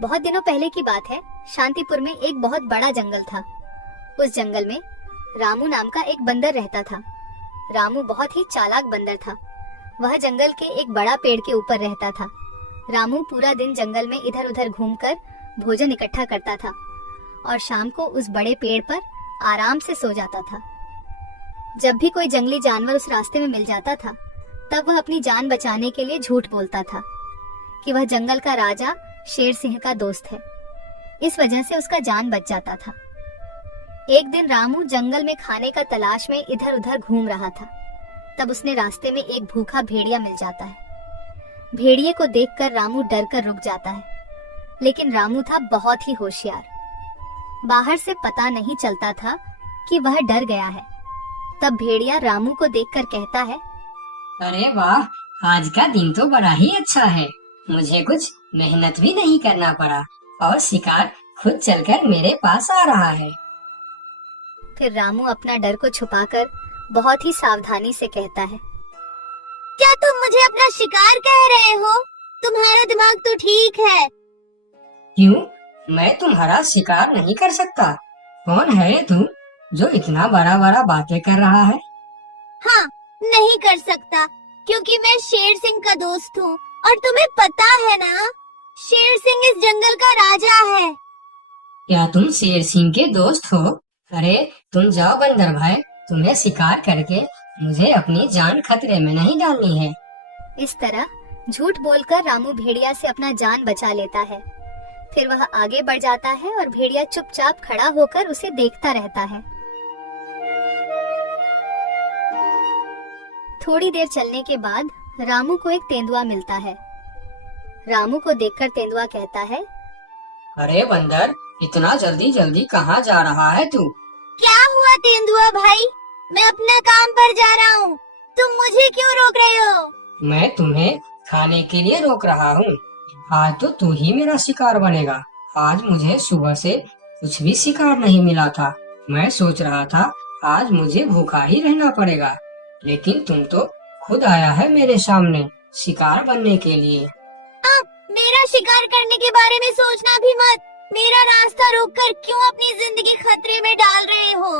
बहुत दिनों पहले की बात है। शांतिपुर में एक बहुत बड़ा जंगल था। उस जंगल में रामू नाम का एक बंदर रहता था। रामू बहुत ही चालाक बंदर था। वह जंगल के एक बड़ा पेड़ के ऊपर रहता था। रामू पूरा दिन जंगल में इधर उधर घूमकर भोजन इकट्ठा करता था और शाम को उस बड़े पेड़ पर आराम से सो जाता था। जब भी कोई जंगली जानवर उस रास्ते में मिल जाता था, तब वह अपनी जान बचाने के लिए झूठ बोलता था कि वह जंगल का राजा शेर सिंह का दोस्त है। इस वजह से उसका जान बच जाता था। एक दिन रामू जंगल में खाने का तलाश में इधर उधर घूम रहा था। तब उसने रास्ते में एक भूखा भेड़िया मिल जाता है। भेड़िए को देखकर रामू डर कर रुक जाता है, लेकिन रामू था बहुत ही होशियार। बाहर से पता नहीं चलता था कि वह डर गया है। तब भेड़िया रामू को देखकर कहता है, अरे वाह, आज का दिन तो बड़ा ही अच्छा है। मुझे कुछ मेहनत भी नहीं करना पड़ा और शिकार खुद चलकर मेरे पास आ रहा है। फिर रामू अपना डर को छुपाकर बहुत ही सावधानी से कहता है, क्या तुम मुझे अपना शिकार कह रहे हो? तुम्हारा दिमाग तो ठीक है। क्यों? मैं तुम्हारा शिकार नहीं कर सकता। कौन है तू जो इतना बड़ा बड़ा बातें कर रहा है? हाँ, नहीं कर सकता, क्योंकि मैं शेर सिंह का दोस्त हूँ और तुम्हें पता है ना, शेर सिंह इस जंगल का राजा है। क्या तुम शेर सिंह के दोस्त हो? अरे तुम जाओ बंदर भाई, तुम्हें शिकार करके मुझे अपनी जान खतरे में नहीं डालनी है। इस तरह झूठ बोलकर रामू भेड़िया से अपना जान बचा लेता है। फिर वह आगे बढ़ जाता है और भेड़िया चुपचाप खड़ा होकर उसे देखता रहता है। थोड़ी देर चलने के बाद रामू को एक तेंदुआ मिलता है। रामू को देखकर तेंदुआ कहता है, अरे बंदर, इतना जल्दी जल्दी कहाँ जा रहा है तू? क्या हुआ तेंदुआ भाई? मैं अपने काम पर जा रहा हूँ, तुम मुझे क्यों रोक रहे हो? मैं तुम्हें खाने के लिए रोक रहा हूँ। आज तो तू ही मेरा शिकार बनेगा। आज मुझे सुबह से कुछ भी शिकार नहीं मिला था। मैं सोच रहा था आज मुझे भूखा ही रहना पड़ेगा, लेकिन तुम तो खुद आया है मेरे सामने शिकार बनने के लिए। मेरा शिकार करने के बारे में सोचना भी मत। मेरा रास्ता रोककर क्यों अपनी जिंदगी खतरे में डाल रहे हो?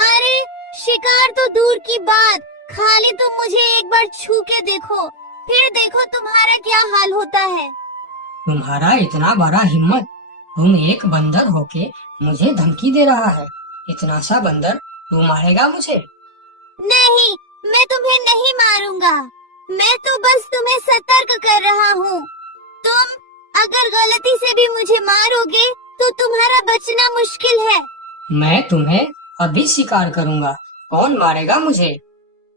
अरे शिकार तो दूर की बात, खाली तुम मुझे एक बार छू के देखो, फिर देखो तुम्हारा क्या हाल होता है। तुम्हारा इतना बड़ा हिम्मत! तुम एक बंदर होके मुझे धमकी दे रहा है। इतना सा बंदर तू मारेगा मुझे? नहीं, मैं तुम्हें नहीं मारूंगा। मैं तो बस तुम्हें सतर्क कर रहा हूँ। तुम अगर गलती से भी मुझे मारोगे तो तुम्हारा बचना मुश्किल है। मैं तुम्हें अभी शिकार करूंगा। कौन मारेगा मुझे?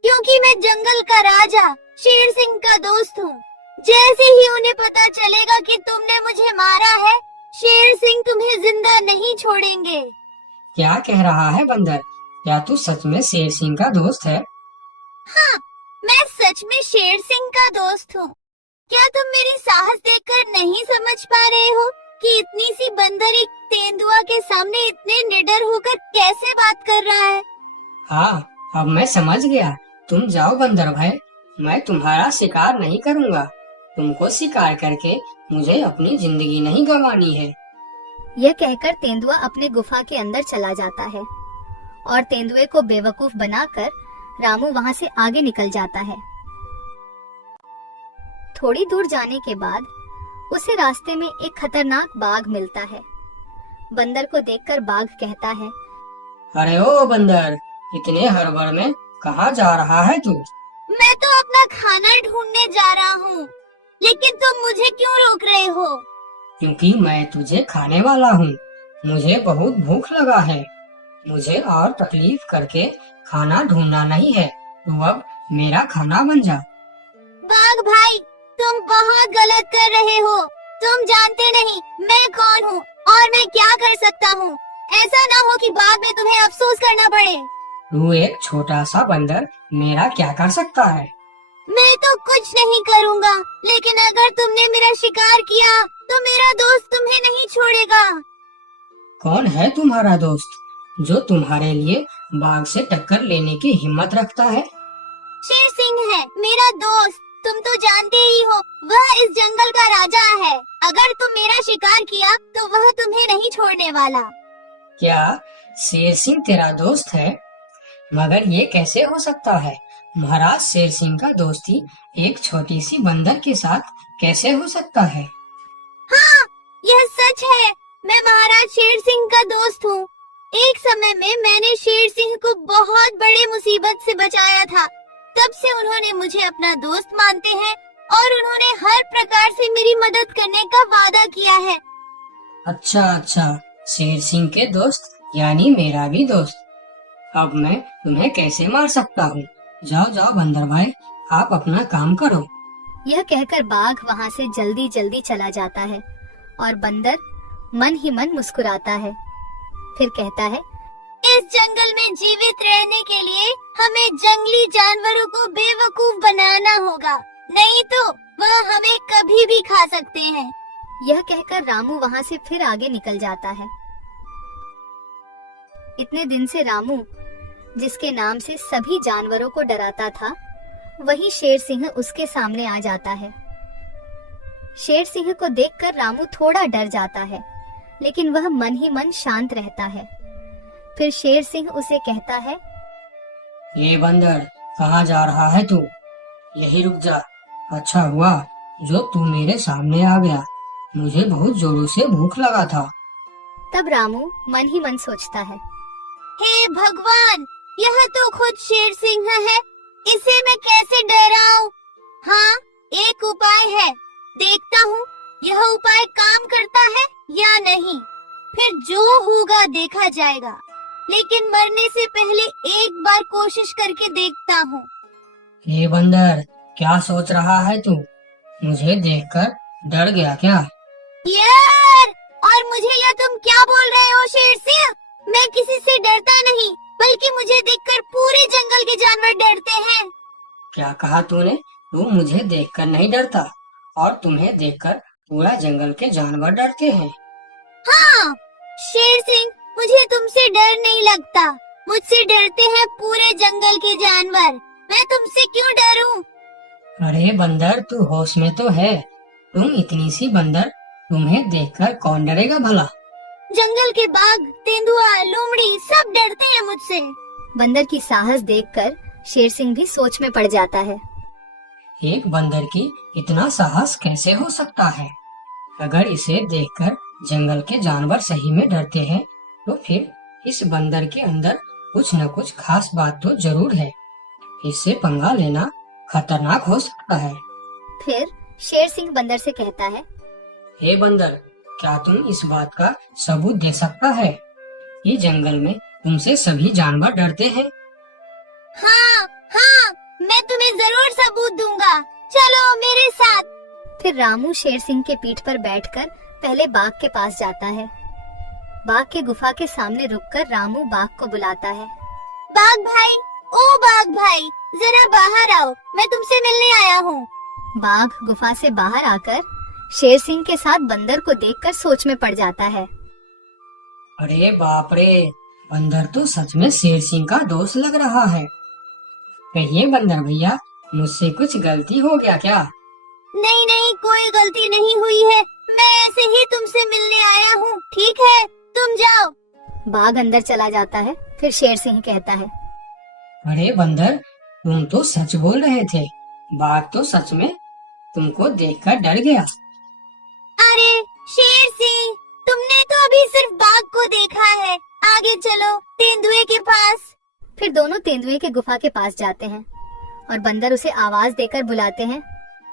क्योंकि मैं जंगल का राजा शेर सिंह का दोस्त हूँ। जैसे ही उन्हें पता चलेगा कि तुमने मुझे मारा है, शेर सिंह तुम्हें जिंदा नहीं छोड़ेंगे। क्या कह रहा है बंदर? क्या तू सच में शेर सिंह का दोस्त है? हाँ, मैं सच में शेर सिंह का दोस्त हूँ। क्या तुम मेरी साहस देखकर नहीं समझ पा रहे हो कि इतनी सी बंदर एक तेंदुआ के सामने इतने निडर होकर कैसे बात कर रहा है? हाँ, अब मैं समझ गया। तुम जाओ बंदर भाई, मैं तुम्हारा शिकार नहीं करूंगा। तुमको शिकार करके मुझे अपनी जिंदगी नहीं गंवानी है। यह कहकर तेंदुआ अपने गुफा के अंदर चला जाता है और तेंदुए को बेवकूफ बनाकर रामू वहाँ से आगे निकल जाता है। थोड़ी दूर जाने के बाद उसे रास्ते में एक खतरनाक बाघ मिलता है। बंदर को देखकर बाघ कहता है, अरे ओ बंदर, इतने हड़बड़ में कहाँ जा रहा है तू? मैं तो अपना खाना ढूंढने जा रहा हूँ, लेकिन तुम मुझे क्यों रोक रहे हो? क्योंकि मैं तुझे खाने वाला हूँ। मुझे बहुत भूख लगा है। मुझे और तकलीफ करके खाना ढूंढना नहीं है। तू अब मेरा खाना बन जा। बाघ भाई, तुम बहुत गलत कर रहे हो। तुम जानते नहीं मैं कौन हूँ और मैं क्या कर सकता हूँ। ऐसा ना हो कि बाद में तुम्हें अफसोस करना पड़े। तू एक छोटा सा बंदर मेरा क्या कर सकता है? मैं तो कुछ नहीं करूँगा, लेकिन अगर तुमने मेरा शिकार किया तो मेरा दोस्त तुम्हें नहीं छोड़ेगा। कौन है तुम्हारा दोस्त जो तुम्हारे लिए बाघ से टक्कर लेने की हिम्मत रखता है? शेर सिंह है मेरा दोस्त। तुम तो जानते ही हो, वह इस जंगल का राजा है। अगर तुम मेरा शिकार किया तो वह तुम्हें नहीं छोड़ने वाला। क्या शेर सिंह तेरा दोस्त है? मगर ये कैसे हो सकता है? महाराज शेर सिंह का दोस्ती एक छोटी सी बंदर के साथ कैसे हो सकता है? हाँ, यह सच है। मैं महाराज शेर सिंह का दोस्त हूँ। एक समय में मैंने शेर सिंह को बहुत बड़ी मुसीबत से बचाया था। तब से उन्होंने मुझे अपना दोस्त मानते हैं और उन्होंने हर प्रकार से मेरी मदद करने का वादा किया है। अच्छा अच्छा, शेर सिंह के दोस्त यानी मेरा भी दोस्त। अब मैं तुम्हें कैसे मार सकता हूँ? जाओ जाओ बंदर भाई, आप अपना काम करो। यह कहकर बाघ वहाँ से जल्दी जल्दी चला जाता है और बंदर मन ही मन मुस्कुराता है। फिर कहता है, इस जंगल में जीवित रहने के लिए हमें जंगली जानवरों को बेवकूफ बनाना होगा, नहीं तो वह हमें कभी भी खा सकते हैं। यह कहकर रामू वहाँ से फिर आगे निकल जाता है। इतने दिन से रामू, जिसके नाम से सभी जानवरों को डराता था, वही शेर सिंह उसके सामने आ जाता है। शेर सिंह को देखकर रामू थोड़ा डर जाता है, लेकिन वह मन ही मन शांत रहता है। फिर शेर सिंह उसे कहता है, ये बंदर, कहाँ जा रहा है तू? यही रुक जा। अच्छा हुआ जो तू मेरे सामने आ गया, मुझे बहुत जोरों से भूख लगा था। तब रामू मन ही मन सोचता है, हे भगवान, यह तो खुद शेर सिंह है, इसे मैं कैसे डराऊं? हाँ, एक उपाय है, देखता हूँ यह उपाय काम करता है या नहीं। फिर जो होगा देखा जाएगा, लेकिन मरने से पहले एक बार कोशिश करके देखता हूँ। ये बंदर, क्या सोच रहा है तू? मुझे देखकर डर गया क्या? यार, और मुझे यह तुम क्या बोल रहे हो शेर सिंह? मैं किसी से डरता नहीं, बल्कि मुझे देखकर पूरे जंगल के जानवर डरते हैं। क्या कहा तूने? तू मुझे देखकर नहीं डरता और तुम्हें देखकर पूरा जंगल के जानवर डरते हैं। हाँ शेर सिंह, मुझे तुमसे डर नहीं लगता, मुझसे डरते हैं पूरे जंगल के जानवर। मैं तुमसे क्यों डरूं? अरे बंदर, तू होश में तो है? तुम इतनी सी बंदर, तुम्हें देखकर कौन डरेगा भला? जंगल के बाघ, तेंदुआ, लोमड़ी सब डरते हैं मुझसे। बंदर की साहस देखकर शेर सिंह भी सोच में पड़ जाता है। एक बंदर की इतना साहस कैसे हो सकता है? अगर इसे देखकर जंगल के जानवर सही में डरते हैं, तो फिर इस बंदर के अंदर कुछ न कुछ खास बात तो जरूर है। इससे पंगा लेना खतरनाक हो सकता है। फिर शेर सिंह बंदर से कहता है, हे बंदर, क्या तुम इस बात का सबूत दे सकता है कि जंगल में तुमसे सभी जानवर डरते हैं? हाँ हाँ, मैं तुम्हें जरूर सबूत दूंगा, चलो मेरे साथ। फिर रामू शेर सिंह के पीठ पर बैठकर पहले बाघ के पास जाता है। बाघ के गुफा के सामने रुककर रामू बाघ को बुलाता है। बाघ भाई, ओ बाघ भाई, जरा बाहर आओ, मैं तुमसे मिलने आया हूँ। बाघ गुफा से बाहर आकर शेर सिंह के साथ बंदर को देखकर सोच में पड़ जाता है। अरे बाप रे, बंदर तो सच में शेर सिंह का दोस्त लग रहा है। कहिए बंदर भैया, मुझसे कुछ गलती हो गया क्या? नहीं नहीं, कोई गलती नहीं हुई है, मैं ऐसे ही तुमसे मिलने आया हूँ, ठीक है, तुम जाओ। बाघ अंदर चला जाता है। फिर शेर सिंह कहता है, अरे बंदर, तुम तो सच बोल रहे थे। बाघ तो सच में तुमको देखकर डर गया। अरे शेर सिंह, तुमने तो अभी सिर्फ बाघ को देखा है, आगे चलो तेंदुए के पास। फिर दोनों तेंदुए के गुफा के पास जाते हैं और बंदर उसे आवाज देकर बुलाते हैं।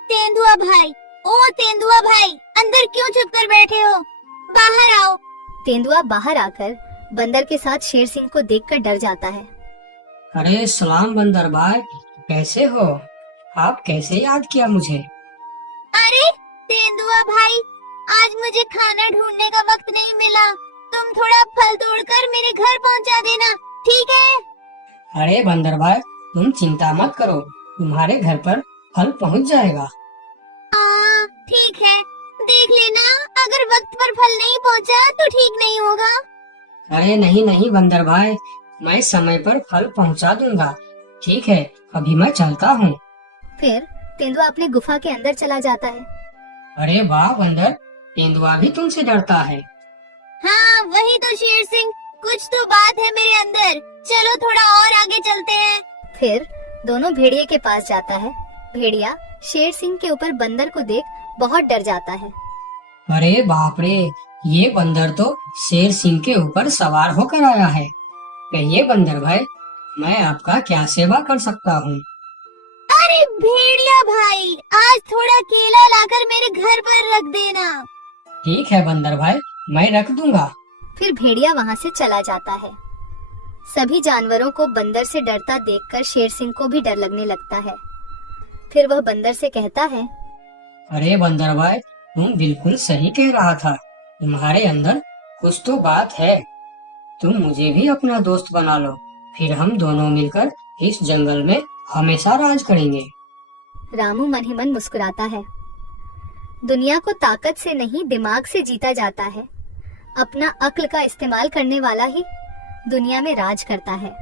तेंदुआ भाई, ओ तेंदुआ भाई, अंदर क्यों छुप कर बैठे हो? बाहर आओ। तेंदुआ बाहर आकर बंदर के साथ शेर सिंह को देखकर डर जाता है। अरे सलाम बंदर भाई, कैसे हो? आप कैसे याद किया मुझे? अरे तेंदुआ भाई, आज मुझे खाना ढूंढने का वक्त नहीं मिला, तुम थोड़ा फल तोड़कर मेरे घर पहुंचा देना, ठीक है? अरे बंदर भाई, तुम चिंता मत करो, तुम्हारे घर पर फल पहुंच जाएगा। ठीक है, देख लेना, अगर वक्त पर फल नहीं पहुंचा तो ठीक नहीं होगा। अरे नहीं नहीं बंदर भाई, मैं समय पर फल पहुंचा दूंगा। ठीक है, अभी मैं चलता हूँ। फिर तेंदुआ अपने गुफा के अंदर चला जाता है। अरे वाह बंदर, तेंदुआ भी तुमसे डरता है। हाँ वही तो शेर सिंह, कुछ तो बात है मेरे अंदर। चलो थोड़ा और आगे चलते हैं। फिर दोनों भेड़िए के पास जाता है। भेड़िया शेर सिंह के ऊपर बंदर को देख बहुत डर जाता है। अरे बाप रे, ये बंदर तो शेर सिंह के ऊपर सवार होकर आया है। कहिए बंदर भाई, मैं आपका क्या सेवा कर सकता हूँ? अरे भेड़िया भाई, आज थोड़ा केला लाकर मेरे घर पर रख देना। ठीक है बंदर भाई, मैं रख दूंगा। फिर भेड़िया वहाँ से चला जाता है। सभी जानवरों को बंदर से डरता देखकर शेर सिंह को भी डर लगने लगता है। फिर वह बंदर से कहता है, अरे बंदर भाई, तुम बिल्कुल सही कह रहा था। तुम्हारे अंदर कुछ तो बात है। तुम मुझे भी अपना दोस्त बना लो, फिर हम दोनों मिलकर इस जंगल में हमेशा राज करेंगे। रामू मन ही मन मुस्कुराता है। दुनिया को ताकत से नहीं दिमाग से जीता जाता है। अपना अक्ल का इस्तेमाल करने वाला ही दुनिया में राज करता है।